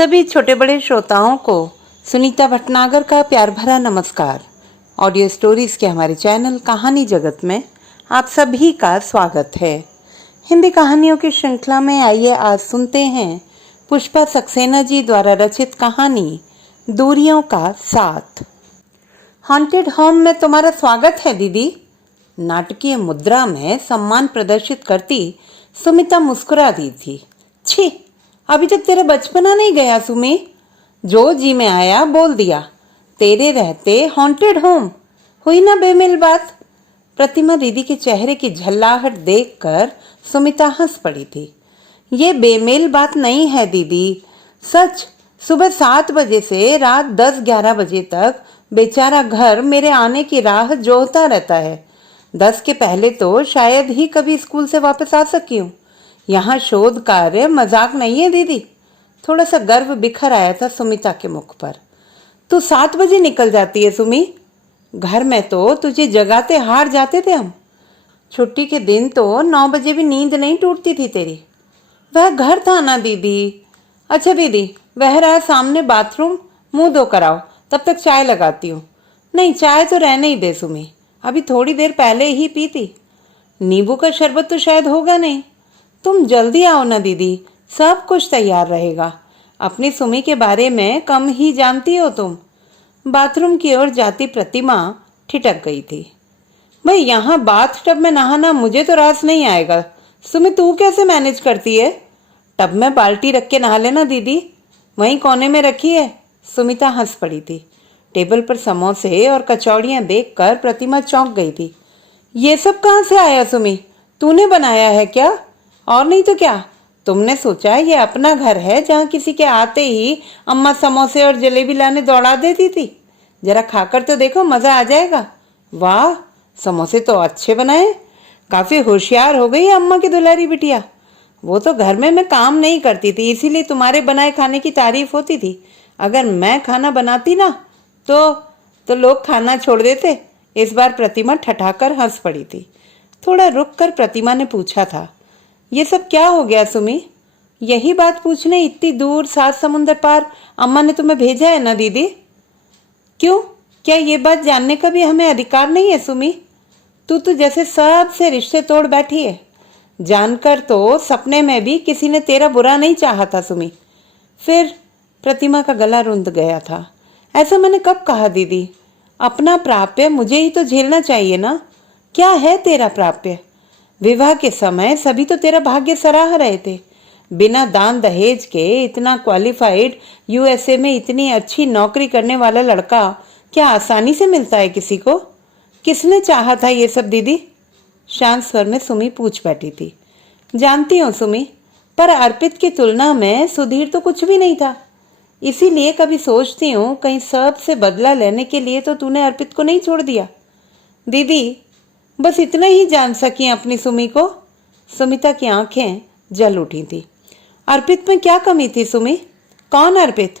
सभी छोटे बड़े श्रोताओं को सुनीता भटनागर का प्यार भरा नमस्कार। ऑडियो स्टोरीज के हमारे चैनल कहानी जगत में आप सभी का स्वागत है। हिंदी कहानियों की श्रृंखला में आइए आज सुनते हैं पुष्पा सक्सेना जी द्वारा रचित कहानी दूरियों का साथ। हॉन्टेड होम में तुम्हारा स्वागत है दीदी। नाटकीय मुद्रा में सम्मान प्रदर्शित करती सुमिता मुस्कुरा दी थी। छी, अभी तक तेरा बचपना नहीं गया सुमी। जो जी में आया बोल दिया। तेरे रहते हॉन्टेड होम हुई ना बेमिल बात। प्रतिमा दीदी के चेहरे की झल्लाहट देखकर सुमिता हंस पड़ी थी। ये बेमिल बात नहीं है दीदी, सच। सुबह 7 बजे से रात 10-11 बजे तक बेचारा घर मेरे आने की राह जोहता रहता है। 10 के पहले तो शायद ही कभी स्कूल से वापस आ सकी हूँ। यहाँ शोध कार्य मजाक नहीं है दीदी। थोड़ा सा गर्व बिखर आया था सुमिता के मुख पर। तू 7 बजे निकल जाती है सुमी। घर में तो तुझे जगाते हार जाते थे हम। छुट्टी के दिन तो 9 बजे भी नींद नहीं टूटती थी तेरी। वह घर था ना दीदी। अच्छा दीदी, वह रहा सामने बाथरूम, मुंह धो कर आओ, तब तक चाय लगाती हूँ। नहीं, चाय तो रहने ही दे सुमी, अभी थोड़ी देर पहले ही पी थी। नींबू का शरबत तो शायद होगा नहीं। तुम जल्दी आओ ना दीदी, सब कुछ तैयार रहेगा। अपनी सुमी के बारे में कम ही जानती हो तुम। बाथरूम की ओर जाती प्रतिमा ठिठक गई थी। भाई, यहाँ बाथ टब में नहाना मुझे तो रास नहीं आएगा। सुमी, तू कैसे मैनेज करती है? टब में बाल्टी रख के नहा लेना दीदी, वहीं कोने में रखी है। सुमिता हंस पड़ी थी। टेबल पर समोसे और कचौड़ियाँ देखकर प्रतिमा चौंक गई थी। ये सब कहाँ से आया सुमी? तूने बनाया है क्या? और नहीं तो क्या, तुमने सोचा ये अपना घर है जहाँ किसी के आते ही अम्मा समोसे और जलेबी लाने दौड़ा देती थी? जरा खाकर तो देखो, मज़ा आ जाएगा। वाह, समोसे तो अच्छे बनाए। काफ़ी होशियार हो गई अम्मा की दुलारी बिटिया। वो तो घर में मैं काम नहीं करती थी, इसीलिए तुम्हारे बनाए खाने की तारीफ होती थी। अगर मैं खाना बनाती ना तो लोग खाना छोड़ देते। इस बार प्रतिमा ठठाकर हंस पड़ी थी। थोड़ा रुक कर प्रतिमा ने पूछा था, ये सब क्या हो गया सुमी? यही बात पूछने इतनी दूर 7 समुंदर पार अम्मा ने तुम्हें भेजा है ना दीदी? क्यों, क्या ये बात जानने का भी हमें अधिकार नहीं है सुमी? तू तो जैसे सबसे रिश्ते तोड़ बैठी है। जानकर तो सपने में भी किसी ने तेरा बुरा नहीं चाहा था सुमी। फिर प्रतिमा का गला रुंध गया था। ऐसा मैंने कब कहा दीदी? अपना प्राप्य मुझे ही तो झेलना चाहिए ना। क्या है तेरा प्राप्य? विवाह के समय सभी तो तेरा भाग्य सराह रहे थे। बिना दान दहेज के इतना क्वालिफाइड, यूएसए में इतनी अच्छी नौकरी करने वाला लड़का क्या आसानी से मिलता है किसी को? किसने चाहा था ये सब दीदी? शांत स्वर में सुमी पूछ बैठी थी। जानती हूँ सुमी, पर अर्पित की तुलना में सुधीर तो कुछ भी नहीं था। इसीलिए कभी सोचती हूँ कहीं सब से बदला लेने के लिए तो तूने अर्पित को नहीं छोड़ दिया। दीदी, बस इतना ही जान सकी अपनी सुमी को। सुमिता की आंखें जल उठी थी। अर्पित में क्या कमी थी सुमी? कौन अर्पित?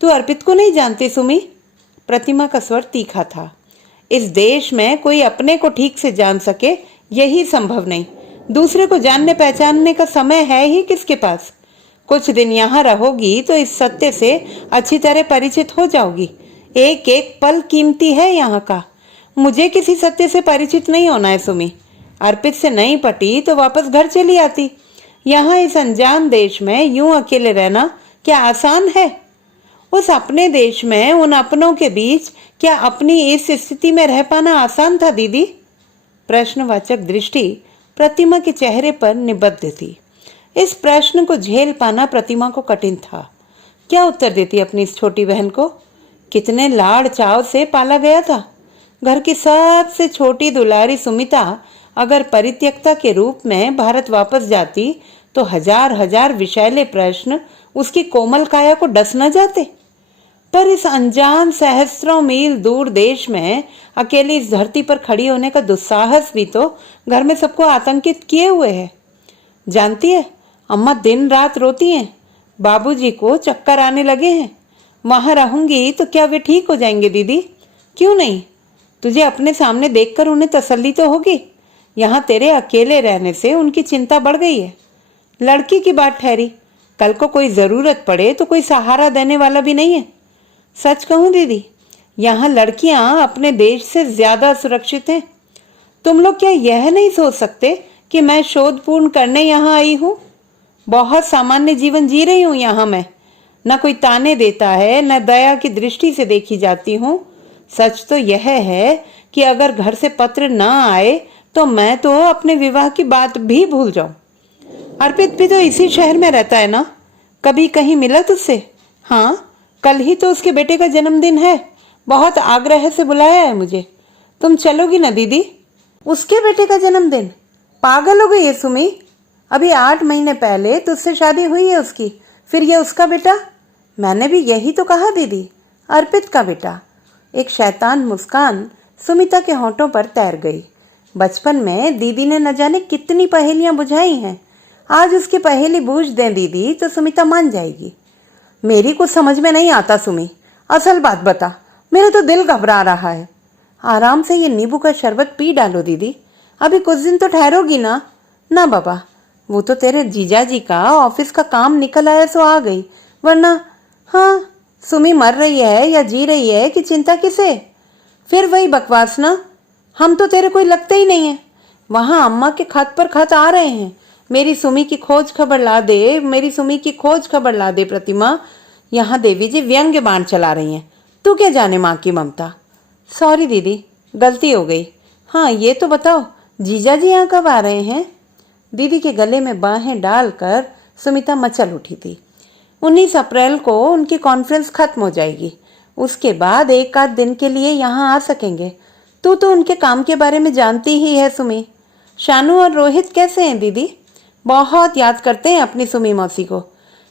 तू अर्पित को नहीं जानती सुमी? प्रतिमा का स्वर तीखा था। इस देश में कोई अपने को ठीक से जान सके यही संभव नहीं। दूसरे को जानने पहचानने का समय है ही किसके पास? कुछ दिन यहाँ रहोगी तो इस सत्य से अच्छी तरह परिचित हो जाओगी। एक एक पल कीमती है यहाँ का। मुझे किसी सत्य से परिचित नहीं होना है सुमी। अर्पित से नहीं पटी तो वापस घर चली आती। यहाँ इस अनजान देश में यूं अकेले रहना क्या आसान है? उस अपने देश में उन अपनों के बीच क्या अपनी इस स्थिति में रह पाना आसान था दीदी? प्रश्नवाचक दृष्टि प्रतिमा के चेहरे पर निबद्ध थी। इस प्रश्न को झेल पाना प्रतिमा को कठिन था। क्या उत्तर देती अपनी इस छोटी बहन को? कितने लाड़ चाव से पाला गया था। घर की सबसे छोटी दुलारी सुमिता अगर परित्यक्ता के रूप में भारत वापस जाती तो हजार हजार विषैले प्रश्न उसकी कोमल काया को डस न जाते। पर इस अनजान सहस्त्रों मील दूर देश में अकेली इस धरती पर खड़ी होने का दुस्साहस भी तो घर में सबको आतंकित किए हुए है। जानती है, अम्मा दिन रात रोती हैं। बाबूजी को चक्कर आने लगे हैं। वहां रहूंगी तो क्या वे ठीक हो जाएंगे दीदी? क्यों नहीं? तुझे अपने सामने देखकर उन्हें तसल्ली तो होगी। यहाँ तेरे अकेले रहने से उनकी चिंता बढ़ गई है। लड़की की बात ठहरी, कल को कोई जरूरत पड़े तो कोई सहारा देने वाला भी नहीं है। सच कहूं दीदी, यहाँ लड़कियां अपने देश से ज्यादा सुरक्षित हैं। तुम लोग क्या यह नहीं सोच सकते कि मैं शोध पूर्ण करने यहाँ आई हूँ? बहुत सामान्य जीवन जी रही हूँ यहाँ मैं। न कोई ताने देता है, न दया की दृष्टि से देखी जाती हूँ। सच तो यह है कि अगर घर से पत्र न आए तो मैं तो अपने विवाह की बात भी भूल जाऊं। अर्पित भी तो इसी शहर में रहता है ना? कभी कहीं मिला तुझसे? हाँ, कल ही तो उसके बेटे का जन्मदिन है। बहुत आग्रह से बुलाया है मुझे। तुम चलोगी ना दीदी? उसके बेटे का जन्मदिन? पागल हो गई है सुमी। अभी 8 महीने पहले तुझसे शादी हुई है उसकी, फिर ये उसका बेटा? मैंने भी यही तो कहा दीदी, अर्पित का बेटा। एक शैतान मुस्कान सुमिता के होंठों पर तैर गई। बचपन में दीदी ने न जाने कितनी पहेलियां बुझाई हैं। आज उसकी पहेली बूझ दें दीदी तो सुमिता मान जाएगी। मेरी कुछ समझ में नहीं आता सुमी, असल बात बता। मेरा तो दिल घबरा रहा है। आराम से ये नींबू का शरबत पी डालो दीदी। अभी कुछ दिन तो ठहरोगी ना? ना बाबा, वो तो तेरे जीजाजी का ऑफिस का काम निकल आया सो आ गई, वरना। हाँ, सुमी मर रही है या जी रही है कि चिंता किसे? फिर वही बकवास ना। हम तो तेरे कोई लगते ही नहीं है। वहां अम्मा के खत पर खत आ रहे हैं, मेरी सुमी की खोज खबर ला दे, मेरी सुमी की खोज खबर ला दे। प्रतिमा, यहाँ देवी जी व्यंग्य बाण चला रही हैं। तू क्या जाने माँ की ममता। सॉरी दीदी, गलती हो गई। हाँ, ये तो बताओ, जीजा जी यहाँ कब आ रहे हैं? दीदी के गले में बाहें डालकर सुमिता मचल उठी थी। 19 अप्रैल को उनकी कॉन्फ्रेंस खत्म हो जाएगी। उसके बाद 1 आध दिन के लिए यहाँ आ सकेंगे। तू तो उनके काम के बारे में जानती ही है सुमी। शानू और रोहित कैसे हैं दीदी? बहुत याद करते हैं अपनी सुमी मौसी को।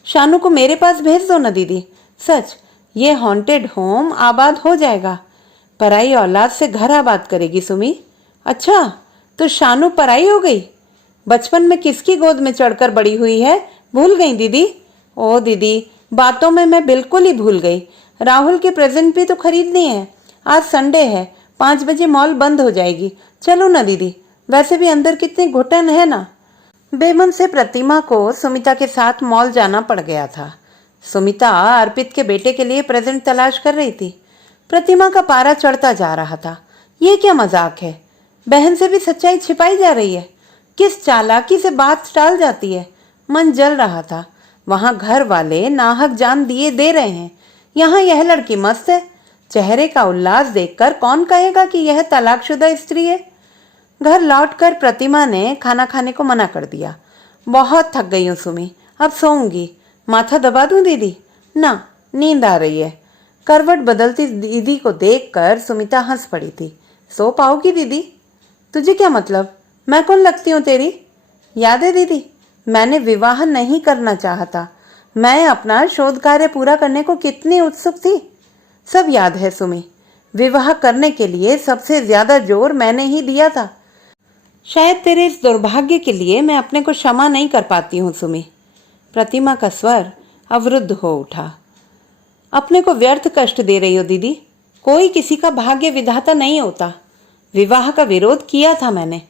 शानू को मेरे पास भेज दो ना दीदी। सच, ये हॉन्टेड होम आबाद हो जाएगा। पराई औलाद से घर आबाद करेगी सुमी। अच्छा, तो शानू पराई हो गई? बचपन में किसकी गोद में चढ़कर बड़ी हुई है, भूल गई दीदी? ओ दीदी, बातों में मैं बिल्कुल ही भूल गई। राहुल के प्रेजेंट भी तो खरीदनी है। आज संडे है, 5 बजे मॉल बंद हो जाएगी। चलो ना दीदी, वैसे भी अंदर कितनी घुटन है ना। बेमन से प्रतिमा को सुमिता के साथ मॉल जाना पड़ गया था। सुमिता अर्पित के बेटे के लिए प्रेजेंट तलाश कर रही थी। प्रतिमा का पारा चढ़ता जा रहा था। ये क्या मजाक है? बहन से भी सच्चाई छिपाई जा रही है। किस चालाकी से बात टाल जाती है। मन जल रहा था। वहां घर वाले नाहक जान दिए दे रहे हैं, यहाँ यह लड़की मस्त है। चेहरे का उल्लास देखकर कौन कहेगा कि यह तलाकशुदा स्त्री है। घर लौटकर प्रतिमा ने खाना खाने को मना कर दिया। बहुत थक गई हूँ सुमी, अब सोऊंगी। माथा दबा दूं दीदी? ना, नींद आ रही है। करवट बदलती दीदी को देखकर सुमिता हंस पड़ी थी। सो पाओगी दीदी? तुझे क्या मतलब, मैं कौन लगती हूँ तेरी? याद है दीदी, मैंने विवाह नहीं करना चाहता। मैं अपना शोध कार्य पूरा करने को कितनी उत्सुक थी, सब याद है सुमी। विवाह करने के लिए सबसे ज्यादा जोर मैंने ही दिया था। शायद तेरे इस दुर्भाग्य के लिए मैं अपने को क्षमा नहीं कर पाती हूँ सुमी। प्रतिमा का स्वर अवरुद्ध हो उठा। अपने को व्यर्थ कष्ट दे रही हो दीदी। कोई किसी का भाग्य विधाता नहीं होता। विवाह का विरोध किया था मैंने,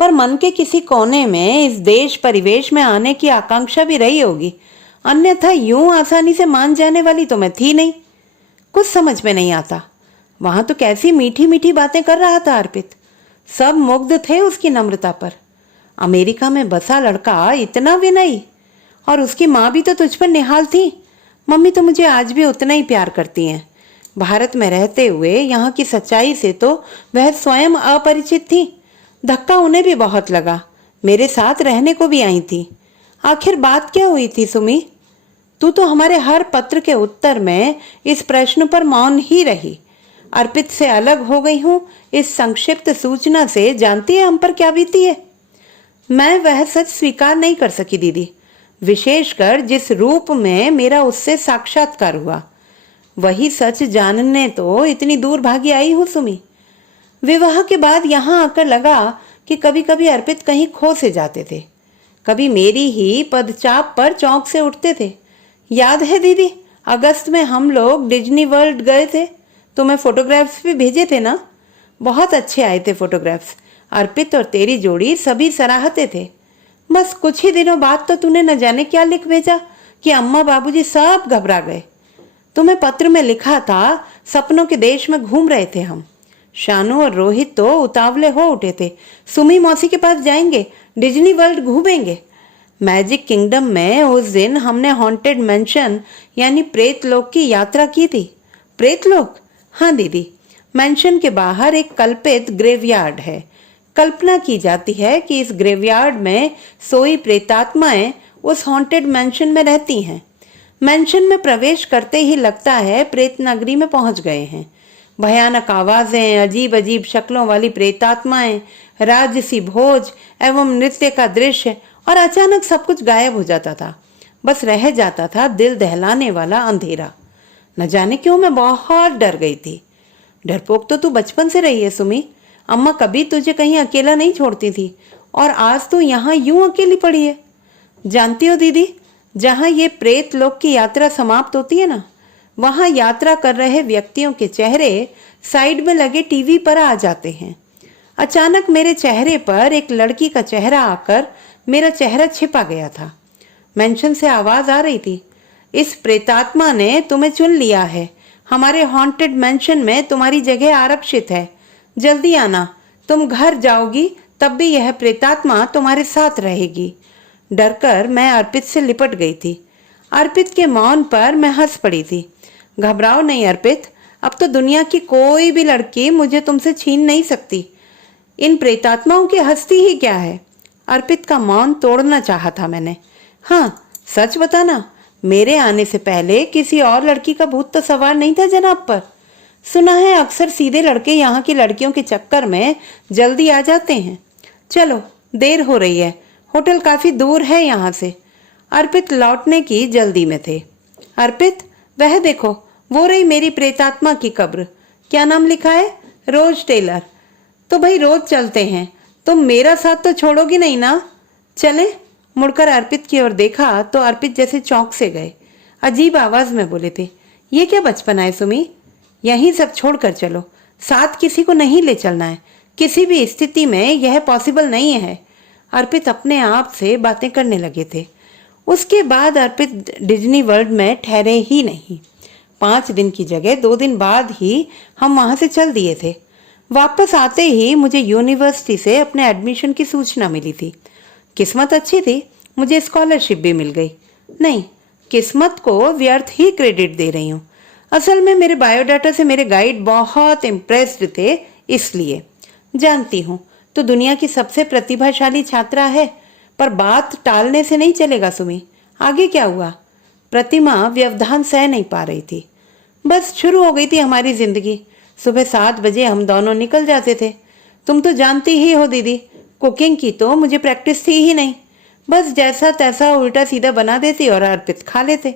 पर मन के किसी कोने में इस देश परिवेश में आने की आकांक्षा भी रही होगी, अन्यथा यूं आसानी से मान जाने वाली तो मैं थी नहीं। कुछ समझ में नहीं आता। वहां तो कैसी मीठी मीठी बातें कर रहा था अर्पित। सब मुग्ध थे उसकी नम्रता पर। अमेरिका में बसा लड़का इतना विनयी, और उसकी माँ भी तो तुझ पर निहाल थी। मम्मी तो मुझे आज भी उतना ही प्यार करती हैं। भारत में रहते हुए यहाँ की सच्चाई से तो वह स्वयं अपरिचित थी। धक्का उन्हें भी बहुत लगा। मेरे साथ रहने को भी आई थी। आखिर बात क्या हुई थी सुमी? तू तो हमारे हर पत्र के उत्तर में इस प्रश्न पर मौन ही रही। अर्पित से अलग हो गई हूँ, इस संक्षिप्त सूचना से जानती है हम पर क्या बीती है। मैं वह सच स्वीकार नहीं कर सकी दीदी, विशेषकर जिस रूप में मेरा उससे साक्षात्कार हुआ। वही सच जानने तो इतनी दूर भागी आई हूँ सुमी। विवाह के बाद यहाँ आकर लगा कि कभी कभी अर्पित कहीं खो से जाते थे, कभी मेरी ही पदचाप पर चौंक से उठते थे। याद है दीदी, अगस्त में हम लोग डिज्नी वर्ल्ड गए थे, तुम्हें फोटोग्राफ्स भी भेजे थे ना? बहुत अच्छे आए थे फोटोग्राफ्स। अर्पित और तेरी जोड़ी सभी सराहते थे। बस कुछ ही दिनों बाद तो तूने न जाने क्या लिख भेजा कि अम्मा बाबूजी सब घबरा गए। तुम्हें पत्र में लिखा था, सपनों के देश में घूम रहे थे हम। शानू और रोहित तो उतावले हो उठे थे, सुमी मौसी के पास जाएंगे, डिज्नी वर्ल्ड घूमेंगे। मैजिक किंगडम में उस दिन हमने हॉन्टेड मेंशन यानी प्रेत लोक की यात्रा की थी। प्रेत लोक? हाँ दीदी, मेंशन के बाहर एक कल्पित ग्रेवयार्ड है। कल्पना की जाती है कि इस ग्रेवयार्ड में सोई प्रेतात्माएं उस हॉन्टेड मेंशन में रहती हैं। मेंशन में प्रवेश करते ही लगता है प्रेत नगरी में पहुंच गए हैं। भयानक आवाजें, अजीब अजीब शक्लों वाली प्रेतात्माएं, राजसी भोज एवं नृत्य का दृश्य, और अचानक सब कुछ गायब हो जाता था। बस रह जाता था दिल दहलाने वाला अंधेरा। न जाने क्यों मैं बहुत डर गई थी। डरपोक तो तू बचपन से रही है सुमी। अम्मा कभी तुझे कहीं अकेला नहीं छोड़ती थी, और आज तू यहाँ यूं अकेली पड़ी है। जानती हो दीदी, जहाँ ये प्रेत लोक की यात्रा समाप्त होती है ना, वहाँ यात्रा कर रहे व्यक्तियों के चेहरे साइड में लगे टीवी पर आ जाते हैं। अचानक मेरे चेहरे पर एक लड़की का चेहरा आकर मेरा चेहरा छिपा गया था। मेंशन से आवाज आ रही थी, इस प्रेतात्मा ने तुम्हें चुन लिया है। हमारे हॉन्टेड मेंशन में तुम्हारी जगह आरक्षित है। जल्दी आना, तुम घर जाओगी तब भी यह प्रेतात्मा तुम्हारे साथ रहेगी। डरकर मैं अर्पित से लिपट गई थी। अर्पित के मौन पर मैं हंस पड़ी थी। घबराओ नहीं अर्पित, अब तो दुनिया की कोई भी लड़की मुझे तुमसे छीन नहीं सकती। इन प्रेतात्माओं की हस्ती ही क्या है। अर्पित का मौन तोड़ना चाहा था मैंने। हाँ, सच बताना, मेरे आने से पहले किसी और लड़की का भूत तो सवार नहीं था जनाब पर। सुना है अक्सर सीधे लड़के यहाँ की लड़कियों के चक्कर में जल्दी आ जाते हैं। चलो, देर हो रही है, होटल काफी दूर है यहाँ से। अर्पित लौटने की जल्दी में थे। अर्पित, वह देखो, वो रही मेरी प्रेतात्मा की कब्र। क्या नाम लिखा है? रोज टेलर। तो भाई रोज चलते हैं, तुम मेरा साथ तो छोड़ोगी नहीं ना? चले? मुड़कर अर्पित की ओर देखा तो अर्पित जैसे चौंक से गए। अजीब आवाज में बोले थे, ये क्या बचपना है सुमी? यहीं सब छोड़कर चलो, साथ किसी को नहीं ले चलना है। किसी भी स्थिति में यह पॉसिबल नहीं है। अर्पित अपने आप से बातें करने लगे थे। उसके बाद अर्पित डिज्नी वर्ल्ड में ठहरे ही नहीं। 5 दिन की जगह 2 दिन बाद ही हम वहां से चल दिए थे। वापस आते ही मुझे यूनिवर्सिटी से अपने एडमिशन की सूचना मिली थी। किस्मत अच्छी थी, मुझे स्कॉलरशिप भी मिल गई। नहीं, किस्मत को व्यर्थ ही क्रेडिट दे रही हूँ। असल में मेरे बायोडाटा से मेरे गाइड बहुत इम्प्रेस्ड थे, इसलिए। जानती हूँ तो दुनिया की सबसे प्रतिभाशाली छात्रा है, पर बात टालने से नहीं चलेगा सुमी। आगे क्या हुआ? प्रतिमा व्यवधान सह नहीं पा रही थी। बस शुरू हो गई थी हमारी जिंदगी। सुबह 7 बजे हम दोनों निकल जाते थे। तुम तो जानती ही हो दीदी, कुकिंग की तो मुझे प्रैक्टिस थी ही नहीं। बस जैसा तैसा उल्टा सीधा बना देती और अर्पित खा लेते।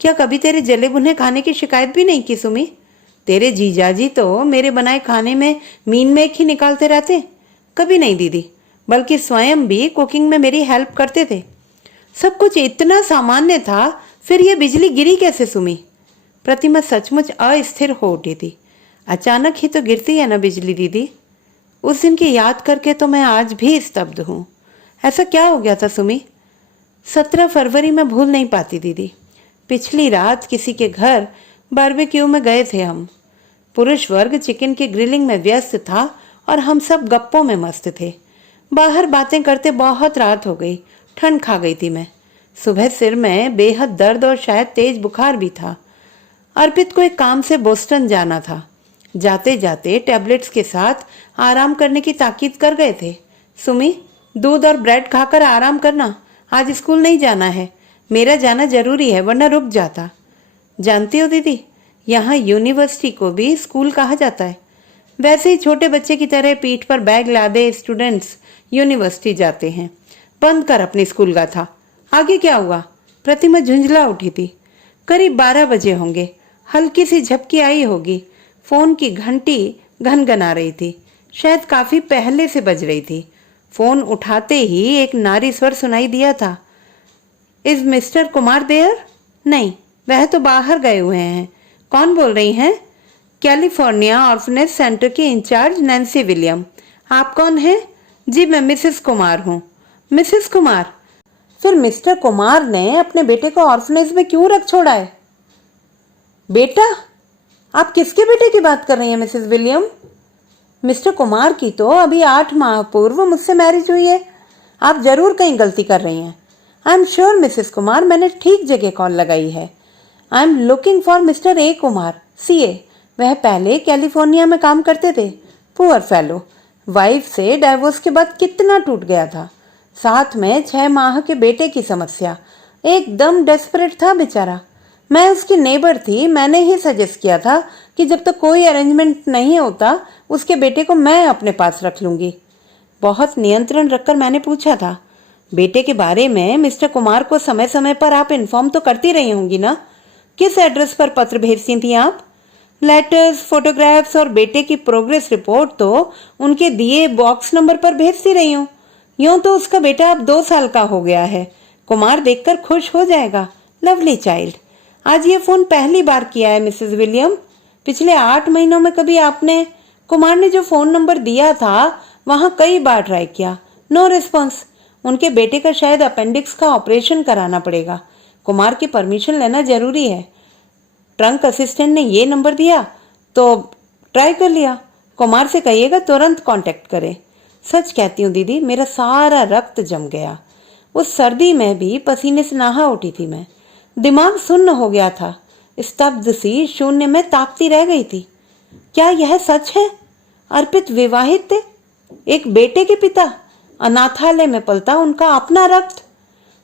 क्या कभी तेरे जले भुने खाने की शिकायत भी नहीं की सुमी? तेरे जीजाजी तो मेरे बनाए खाने में मीन मेक ही निकालते रहते। कभी नहीं दीदी, बल्कि स्वयं भी कुकिंग में मेरी हेल्प करते थे। सब कुछ इतना सामान्य था, फिर यह बिजली गिरी कैसे सुमी? प्रतिमा सचमुच अस्थिर हो उठी थी। अचानक ही तो गिरती है ना बिजली दीदी। उस दिन की याद करके तो मैं आज भी स्तब्ध हूँ। ऐसा क्या हो गया था सुमी? 17 फरवरी में भूल नहीं पाती दीदी। पिछली रात किसी के घर बारबेक्यू में गए थे हम। पुरुष वर्ग चिकन की ग्रिलिंग में व्यस्त था और हम सब गप्पों में मस्त थे। बाहर बातें करते बहुत रात हो गई, ठंड खा गई थी मैं। सुबह सिर में बेहद दर्द और शायद तेज बुखार भी था। अर्पित को एक काम से बोस्टन जाना था। जाते जाते टैबलेट्स के साथ आराम करने की ताकीद कर गए थे। सुमी, दूध और ब्रेड खाकर आराम करना, आज स्कूल नहीं जाना है। मेरा जाना जरूरी है, वरना रुक जाता। जानती हो दीदी, यहाँ यूनिवर्सिटी को भी स्कूल कहा जाता है। वैसे ही छोटे बच्चे की तरह पीठ पर बैग लादे स्टूडेंट्स यूनिवर्सिटी जाते हैं। बंद कर अपनी स्कूल गाथा। आगे क्या हुआ? प्रतिमा झुंझला उठी थी। करीब 12 बजे होंगे। हल्की सी झपकी आई होगी। फोन की घंटी घनघना रही थी। शायद काफी पहले से बज रही थी। फोन उठाते ही एक नारी स्वर सुनाई दिया था। Is mister Kumar there? नहीं, वह तो बाहर गए हुए हैं। कौन बोल रही हैं? कैलिफोर्निया ऑर्फनेज सेंटर की इंचार्ज नैन्सी विलियम। आप कौन हैं? जी, मैं मिसेस कुमार हूँ। मिसेस कुमार? फिर मिस्टर कुमार ने अपने बेटे को ऑर्फनेज में क्यों रख छोड़ा है? बेटा? आप किसके बेटे की बात कर रही हैं मिसेस विलियम? मिस्टर कुमार की तो अभी 8 माह पूर्व मुझसे मैरिज हुई है। आप जरूर कहीं गलती कर रही हैं। I am sure Mrs Kumar, मैंने ठीक जगह कॉल लगाई है। I am looking for mister A Kumar, CA. वह पहले कैलिफोर्निया में काम करते थे। पुअर फेलो, वाइफ से डाइवोर्स के बाद कितना टूट गया था। साथ में 6 माह के बेटे की समस्या। एकदम डेस्परेट था बेचारा। मैं उसकी नेबर थी। मैंने ही सजेस्ट किया था कि जब तक कोई अरेंजमेंट नहीं होता उसके बेटे को मैं अपने पास रख लूंगी। बहुत नियंत्रण रखकर मैंने पूछा था, बेटे के बारे में मिस्टर कुमार को समय समय पर आप इन्फॉर्म तो करती रही होंगी ना? किस एड्रेस पर पत्र भेजती थी आप? लेटर्स, फोटोग्राफ्स और बेटे की प्रोग्रेस रिपोर्ट तो उनके दिए बॉक्स नंबर पर भेजती रही हूँ। यूं तो उसका बेटा अब 2 साल का हो गया है। कुमार देखकर खुश हो जाएगा। Lovely child. आज ये फोन पहली बार किया है मिसेस विलियम। पिछले 8 महीनों में कभी आपने कुमार ने जो फोन नंबर दिया था वहां कई बार ट्राई किया। No response. उनके बेटे का शायद अपेंडिक्स का ऑपरेशन कराना पड़ेगा। कुमार की परमिशन लेना जरूरी है। ट्रंक असिस्टेंट ने ये नंबर दिया तो ट्राई कर लिया। कुमार से कहिएगा तुरंत कांटेक्ट करे। सच कहती हूँ दीदी, मेरा सारा रक्त जम गया। उस सर्दी में भी पसीने से नहा उठी थी मैं। दिमाग सुन्न हो गया था। स्तब्ध सी शून्य में ताकती रह गई थी। क्या यह सच है? अर्पित विवाहित थे, एक बेटे के पिता, अनाथालय में पलता उनका अपना रक्त।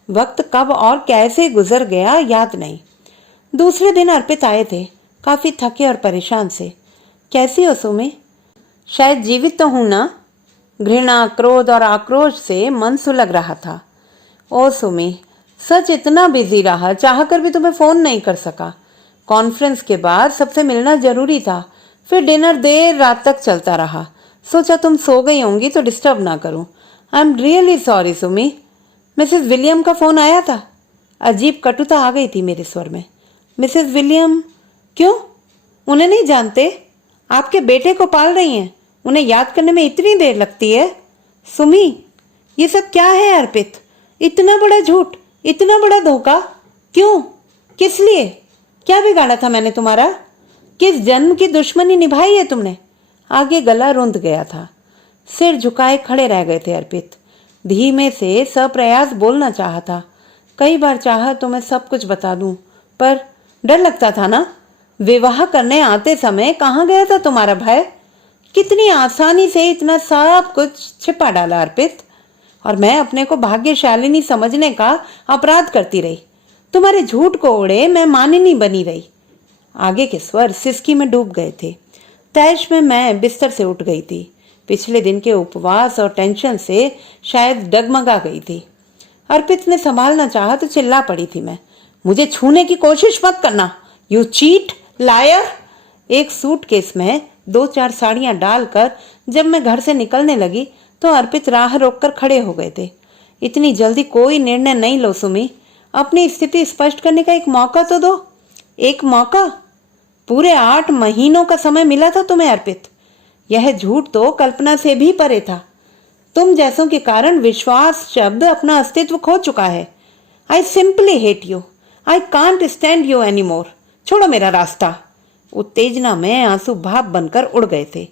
वक्त कब और कैसे गुजर गया याद नहीं। दूसरे दिन अर्पित आए थे, काफी थके और परेशान से। कैसी हो सुमी? शायद जीवित तो हूं ना? घृणा, क्रोध और आक्रोश से मन सुलग रहा था। ओ सुमी, सच इतना बिजी रहा, चाहकर भी तुम्हें फोन नहीं कर सका। कॉन्फ्रेंस के बाद सबसे मिलना जरूरी था। फिर डिनर देर रात तक चलता रहा। सोचा तुम सो गई होंगी तो डिस्टर्ब ना करूं। I am really sorry Sumi. Mrs William का फोन आया था। अजीब कटुता आ गई थी मेरे स्वर में। Mrs William? क्यों? उन्हें नहीं जानते? आपके बेटे को पाल रही हैं, उन्हें याद करने में इतनी देर लगती है? सुमी, ये सब क्या है अर्पित? इतना बड़ा झूठ, इतना बड़ा धोखा, क्यों? किस लिए? क्या बिगाड़ा था मैंने तुम्हारा? किस जन्म की दुश्मनी निभाई है तुमने? आगे गला रुंध गया था। सिर झुकाए खड़े रह गए थे अर्पित। धीमे से सप्रयास बोलना चाहा था। कई बार चाहा तो मैं सब कुछ बता दूं, पर डर लगता था ना। विवाह करने आते समय कहाँ गया था तुम्हारा भाई? कितनी आसानी से इतना सब कुछ छिपा डाला अर्पित, और मैं अपने को भाग्यशालिनी समझने का अपराध करती रही। तुम्हारे झूठ को ओढ़े मैं मानिनी बनी रही। आगे के स्वर सिसकी में डूब गए थे। तैश में मैं बिस्तर से उठ गई थी। पिछले दिन के उपवास और टेंशन से शायद डगमगा गई थी। अर्पित ने संभालना चाहा तो चिल्ला पड़ी थी मैं, मुझे छूने की कोशिश मत करना, यू चीट, लायर। एक सूटकेस में 2-4 साड़ियां डालकर जब मैं घर से निकलने लगी तो अर्पित राह रोककर खड़े हो गए थे। इतनी जल्दी कोई निर्णय नहीं लो सुमी, अपनी स्थिति स्पष्ट करने का एक मौका तो दो। एक मौका? पूरे 8 महीनों का समय मिला था तुम्हें अर्पित। यह झूठ तो कल्पना से भी परे था। तुम जैसों के कारण विश्वास शब्द अपना अस्तित्व खो चुका है। I simply hate you. I can't stand you any more. छोड़ो मेरा रास्ता। उत्तेजना में आंसू भाप बनकर उड़ गए थे।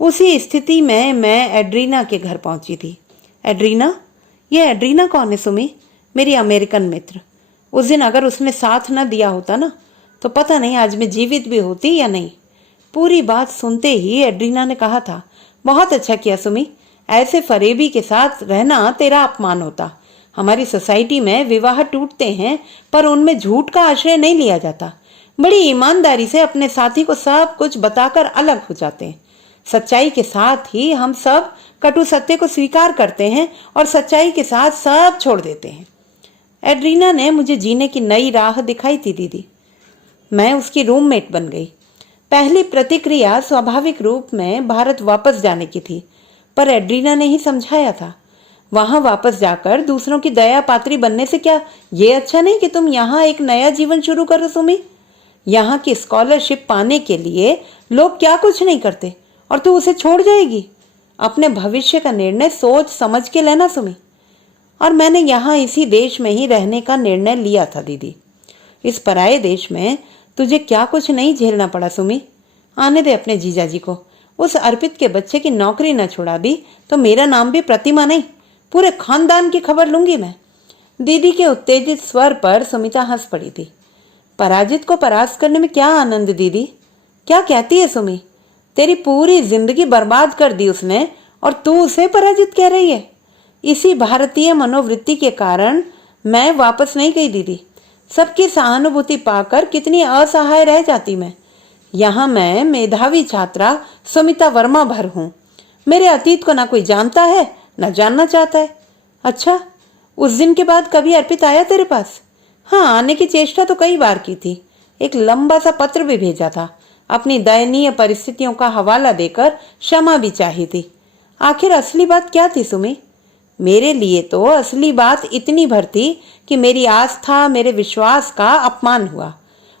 उसी स्थिति में मैं एड्रीना के घर पहुंची थी। एड्रीना? ये एड्रीना कौन है सुमी? मेरी अमेरिकन मित्र। उस दिन अगर उसने साथ न दिया होता ना तो पता नहीं आज मैं जीवित भी होती या नहीं। पूरी बात सुनते ही एड्रीना ने कहा था, बहुत अच्छा किया सुमी, ऐसे फरेबी के साथ रहना तेरा अपमान होता। हमारी सोसाइटी में विवाह टूटते हैं पर उनमें झूठ का आश्रय नहीं लिया जाता। बड़ी ईमानदारी से अपने साथी को सब कुछ बताकर अलग हो जाते हैं। सच्चाई के साथ ही हम सब कटु सत्य को स्वीकार करते हैं और सच्चाई के साथ सब छोड़ देते हैं। एड्रीना ने मुझे जीने की नई राह दिखाई थी दीदी। मैं उसकी रूममेट बन गई। पहली प्रतिक्रिया स्वाभाविक रूप में भारत वापस जाने की थी, पर एड्रीना ने ही समझाया था, वहां वापस जाकर दूसरों की दया पात्री बनने से क्या ये अच्छा नहीं कि तुम यहाँ एक नया जीवन शुरू करो सुमी? यहाँ की स्कॉलरशिप पाने के लिए लोग क्या कुछ नहीं करते और तू उसे छोड़ जाएगी? अपने भविष्य का निर्णय सोच समझ के लेना सुमी। और मैंने यहाँ इसी देश में ही रहने का निर्णय लिया था दीदी। इस पराये देश में तुझे क्या कुछ नहीं झेलना पड़ा सुमी। आने दे अपने जीजाजी को। उस अर्पित के बच्चे की नौकरी न छुड़ा दी तो मेरा नाम भी प्रतिमा नहीं, पूरे खानदान की खबर लूंगी मैं। दीदी के उत्तेजित स्वर पर सुमिता हंस पड़ी थी। पराजित को परास्त करने में क्या आनंद दीदी? क्या कहती है सुमी? तेरी पूरी जिंदगी बर्बाद कर दी उसने और तू उसे पराजित कह रही है। इसी भारतीय मनोवृत्ति के कारण मैं वापस नहीं गई दीदी। सबकी सहानुभूति पाकर कितनी असहाय रह जाती मैं। यहाँ मैं मेधावी छात्रा सुमिता वर्मा भर हूँ। मेरे अतीत को ना कोई जानता है ना जानना चाहता है। अच्छा, उस दिन के बाद कभी अर्पित आया तेरे पास? हाँ, आने की चेष्टा तो कई बार की थी। एक लंबा सा पत्र भी भेजा था। अपनी दयनीय परिस्थितियों का हवाला देकर क्षमा भी चाही थी। आखिर असली बात क्या थी सुमी? मेरे लिए तो असली बात इतनी भर थी कि मेरी आस्था, मेरे विश्वास का अपमान हुआ।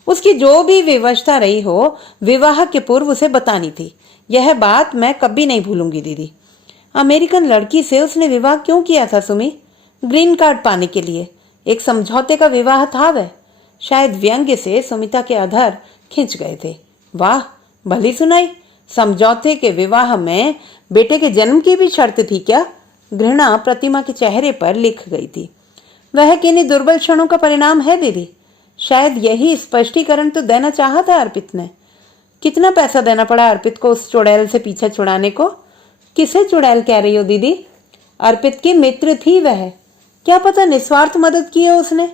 उसकी जो भी विवशता रही हो, विवाह के पूर्व उसे बतानी थी। यह बात मैं कभी नहीं भूलूंगी दीदी। अमेरिकन लड़की से उसने विवाह क्यों किया था सुमी? ग्रीन कार्ड पाने के लिए। एक समझौते का विवाह था वह। शायद व्यंग्य से सुमिता के अधर खिंच गए थे। वाह, भली सुनाई। समझौते के विवाह में बेटे के जन्म की भी शर्त थी क्या? घृणा प्रतिमा के चेहरे पर लिख गई थी। वह किन्हीं दुर्बल क्षणों का परिणाम है दीदी। शायद यही स्पष्टीकरण तो देना चाहा था अर्पित ने। कितना पैसा देना पड़ा अर्पित को उस चुड़ैल से पीछा छुड़ाने को? किसे चुड़ैल कह रही हो दीदी? अर्पित की मित्र थी वह। क्या पता निस्वार्थ मदद की है उसने।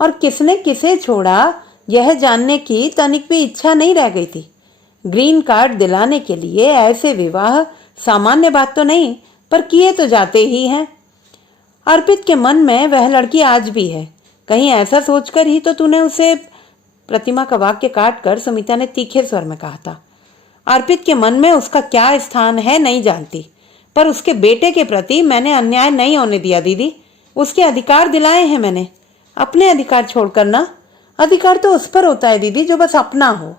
और किसने किसे छोड़ा यह जानने की तनिक भी इच्छा नहीं रह गई थी। ग्रीन कार्ड दिलाने के लिए ऐसे विवाह सामान्य बात तो नहीं, पर किए तो जाते ही हैं। अर्पित के मन में वह लड़की आज भी है। कहीं ऐसा सोचकर ही तो तूने उसे। प्रतिमा का वाक्य काट कर सुमिता ने तीखे स्वर में कहा था। अर्पित के मन में उसका क्या स्थान है नहीं जानती, पर उसके बेटे के प्रति मैंने अन्याय नहीं होने दिया दीदी। उसके अधिकार दिलाए हैं मैंने। अपने अधिकार छोड़कर ना। अधिकार तो उस पर होता है दीदी जो बस अपना हो।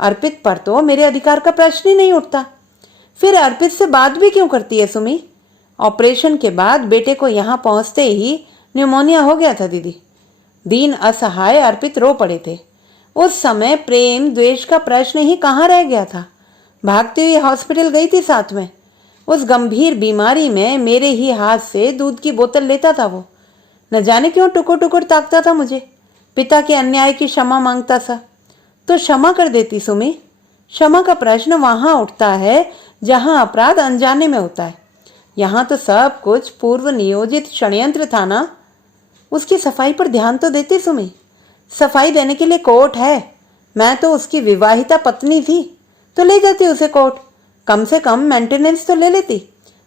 अर्पित पर तो मेरे अधिकार का प्रश्न ही नहीं उठता। फिर अर्पित से बात भी क्यों करती है सुमी? ऑपरेशन के बाद बेटे को यहाँ पहुंचते ही न्यूमोनिया हो गया था दीदी। दीन असहाय अर्पित रो पड़े थे। उस समय प्रेम द्वेष का प्रश्न ही कहाँ रह गया था। भागती हुई हॉस्पिटल गई थी साथ में। उस गंभीर बीमारी में मेरे ही हाथ से दूध की बोतल लेता था वो। न जाने क्यों टुकुर टुकुर ताकता था मुझे। पिता के अन्याय की क्षमा मांगता था तो क्षमा कर देती सुमी। क्षमा का प्रश्न वहां उठता है जहां अपराध अनजाने में होता है। यहाँ तो सब कुछ पूर्व नियोजित षड्यंत्र था ना। उसकी सफाई पर ध्यान तो देती सुमी। सफाई देने के लिए कोर्ट है। मैं तो उसकी विवाहिता पत्नी थी तो ले जाती उसे कोर्ट। कम से कम मेंटेनेंस तो ले लेती।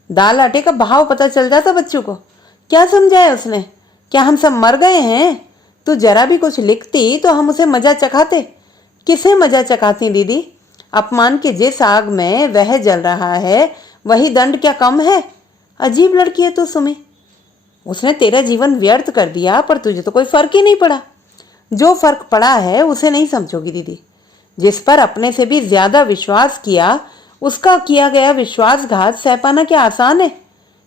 दाल आटे का भाव पता चल जाता बच्चों को। क्या समझाया उसने? क्या हम सब मर गए हैं? तू जरा भी कुछ लिखती तो हम उसे मजा चखाते। किसे मजा चखाती दीदी? अपमान के जिस आग में वह जल रहा है वही दंड क्या कम है? अजीब लड़की है तू सुमी। उसने तेरा जीवन व्यर्थ कर दिया पर तुझे तो कोई फर्क ही नहीं पड़ा। जो फर्क पड़ा है उसे नहीं समझोगी दीदी। जिस पर अपने से भी ज्यादा विश्वास किया उसका किया गया विश्वासघात सह पाना क्या आसान है?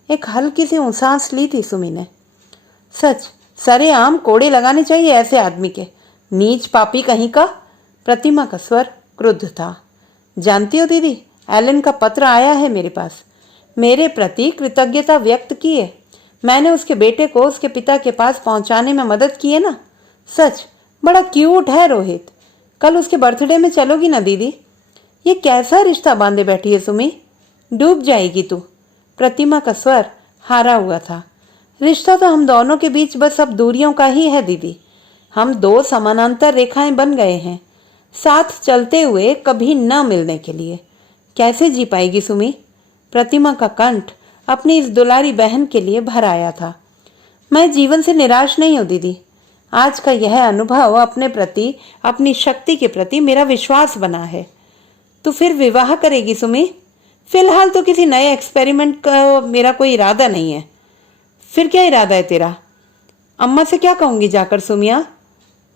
एक हल्की सी सांस ली थी सुमी ने। सच, सरेआम कोड़े लगाने चाहिए ऐसे आदमी के। नीच पापी कहीं का। प्रतिमा का स्वर क्रुद्ध था। जानती हो दीदी, एलन का पत्र आया है मेरे पास। मेरे प्रति कृतज्ञता व्यक्त की है। मैंने उसके बेटे को उसके पिता के पास पहुंचाने में मदद की है ना। सच, बड़ा क्यूट है रोहित। कल उसके बर्थडे में चलोगी ना दीदी? ये कैसा रिश्ता बांधे बैठी है सुमी? डूब जाएगी तू। प्रतिमा का स्वर हारा हुआ था। रिश्ता तो हम दोनों के बीच बस अब दूरियों का ही है दीदी। हम दो समानांतर रेखाएं बन गए हैं, साथ चलते हुए कभी न मिलने के लिए। कैसे जी पाएगी सुमी? प्रतिमा का कंठ अपनी इस दुलारी बहन के लिए भर आया था। मैं जीवन से निराश नहीं हूं दीदी। आज का यह अनुभव अपने प्रति, अपनी शक्ति के प्रति मेरा विश्वास बना है। तो फिर विवाह करेगी सुमी? फिलहाल तो किसी नए एक्सपेरिमेंट का मेरा कोई इरादा नहीं है। फिर क्या इरादा है तेरा? अम्मा से क्या कहूंगी जाकर सुमिया?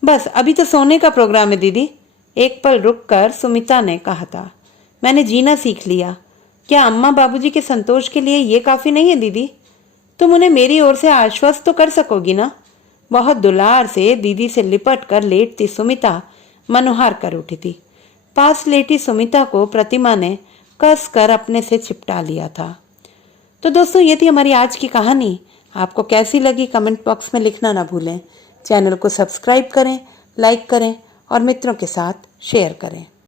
बस अभी तो सोने का प्रोग्राम है दीदी। एक पल रुककर सुमिता ने कहा था। मैंने जीना सीख लिया। क्या अम्मा बाबूजी के संतोष के लिए ये काफी नहीं है दीदी? तुम उन्हें मेरी ओर से आश्वस्त तो कर सकोगी ना। बहुत दुलार से दीदी से लिपट कर लेटती सुमिता मनोहार कर उठी थी। पास लेटी सुमिता को प्रतिमा ने कस कर अपने से चिपटा लिया था। तो दोस्तों, ये थी हमारी आज की कहानी। आपको कैसी लगी कमेंट बॉक्स में लिखना ना भूलें। चैनल को सब्सक्राइब करें, लाइक करें और मित्रों के साथ शेयर करें।